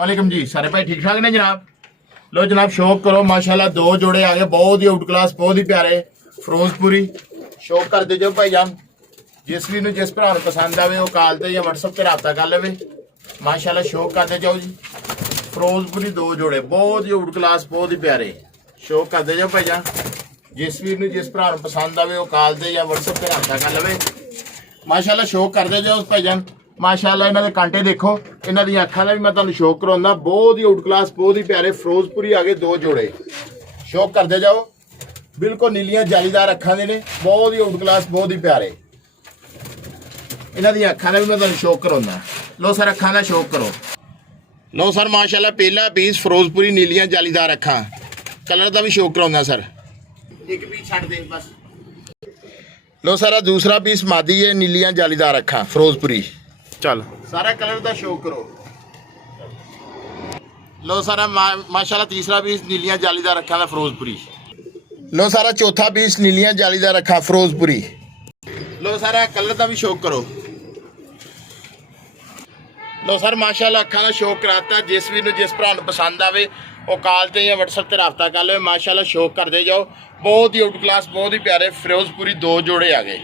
वालेकुम जी, सारे भाई ठीक ठाक ने जनाब। लो जनाब शौक करो, माशाल्लाह दो जोड़े आ गए, बहुत ही आउट क्लास, बहुत ही प्यारे फिरोजपुरी। शौक कर दे जो भाई जान, जिस भी जिस भरा पसंद आवे वो कॉल ते या व्हाट्सएप ते रब्ता कर लेवे। माशाल्लाह शौक करते जाओ जी, फिरोजपुरी दो जोड़े बहुत ही आउट क्लास, बहुत ही प्यारे। शौक करते जाओ भाई जान, जिस भी जिस भरा पसंद आवे वो कॉल ते या व्हाट्सएप ते रब्ता कर लेवे। माशाल्लाह शौक करते जाओ भाई जान। माशाल्लाह इन्हों के कांटे देखो, इन्हों दी अखां का भी मैं तुहानूं शौक करवाउंदा, बहुत ही आउट क्लास, बहुत ही प्यारे फिरोजपुरी आ गए दो जोड़े। शौक करते जाओ, बिल्कुल नीलियां जालीदार अखां दे ने, बहुत ही आउट क्लास, बहुत ही प्यारे। इन्हों दी अखां का भी मैं तुहानूं शौक करवाउंदा। लो सर अखां का शौक करो। लो सर माशाल्लाह पहला पीस फिरोजपुरी नीलियां जालीदार अखां, कलर का भी शौक करवाउंदा सर। एक पीस छड्ड दे बस। लो सारा दूसरा पीस मादी है, नीलियां जालीदार अखां फिरोजपुरी। चल सारा कलर का शौक करो। लो सारा माशाल्लाह तीसरा पीस नीलियां जालीदार अखां दा फिरोजपुरी। लो सारा चौथा पीस नीलियां जालीदार अखां फिरोजपुरी। लो सारा कलर का भी शौक करो। लो सर माशाल्लाह अखां दा शौक कराता, जिस भी जिस भरा पसंद आवे वो कॉल ते या व्हाट्सएप ते रब्ता कर लो। माशाल्लाह शौक करते जाओ, बहुत ही आउट क्लास, बहुत ही प्यारे फिरोजपुरी दो जोड़े आ गए।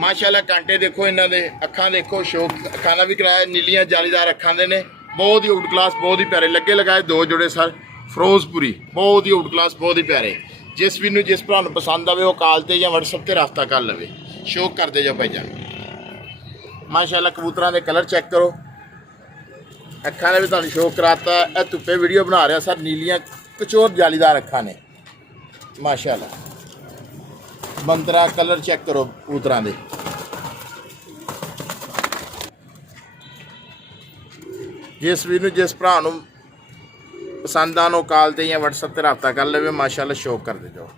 माशाल्लाह कांटे देखो इन्हों दे, अखां देखो, शौक अखां दा भी कराया, नीलियां जालीदार अखां दे ने, बहुत ही आउट क्लास, बहुत ही प्यारे लगे लगाए दो जोड़े सर फिरोजपुरी, बहुत ही आउट क्लास, बहुत ही प्यारे। जिस भी जिस भरा पसंद आवे वो कॉल ते या व्हाट्सएप ते रब्ता कर लवे। शौक करते जाओ भाई जान। माशाल्लाह कबूतरां दे कलर चेक करो, अखां ने भी तुहानूं शौक कराता। यह धुप्पे वीडियो बना रहा सर, नीलियां कचोर जालीदार अखां ने। माशाल्लाह मंतरा कलर चेक करो कबूतरां दे। जिस भी जिस भरा पसंद आन वो कॉल ते या व्हाट्सएप ते रब्ता कर लेवे। माशाल्लाह शौक करते जाओ।